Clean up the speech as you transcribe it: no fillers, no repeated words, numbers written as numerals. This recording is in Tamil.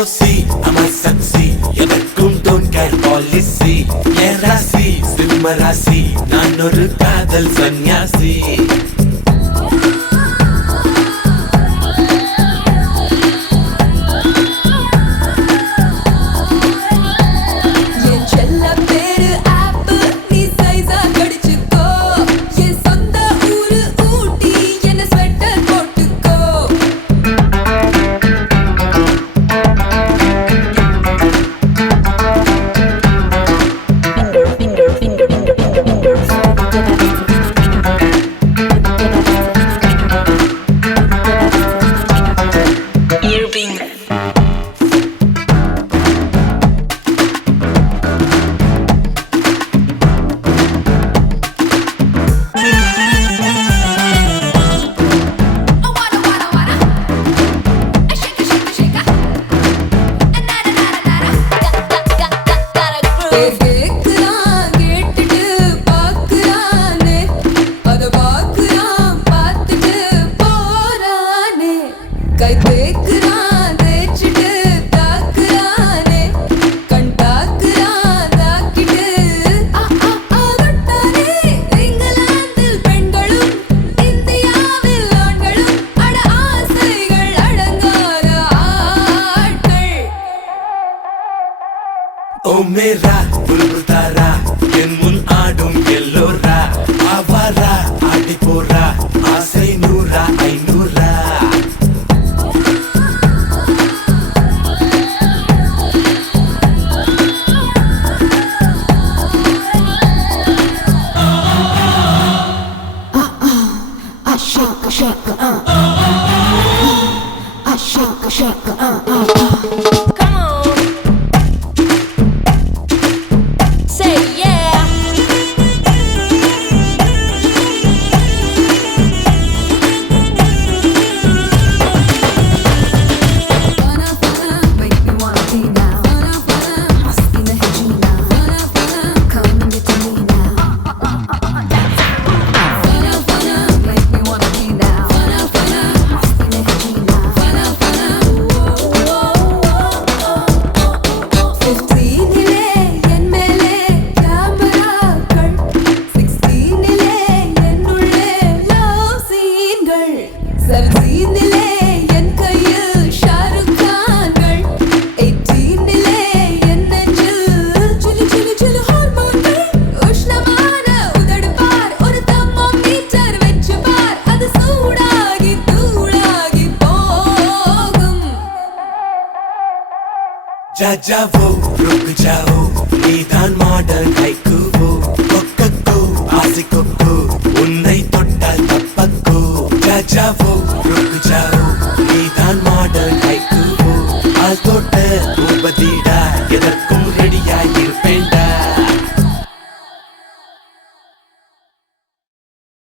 proceed, I must succeed. எதற்கும் don't care policy. என் ராசி சிம்ம ராசி, நான் ஒரு காதல் சன்னியாசி. ஓ மேரா புல்புல் தாரா, என் முன் ஆடும் எல்லோரா, ஆவாரா ஆடி போரா, ஆசை நூறா ஐநூறா. Shake, shake, जा जाओ रुक जाओ, நீதான் மாடர்ன் ஹைக்கூவோ. கொக்கோ ஆசிக்கோ, உன்னை தொட்டால் தப்பக்கோ. जा जाओ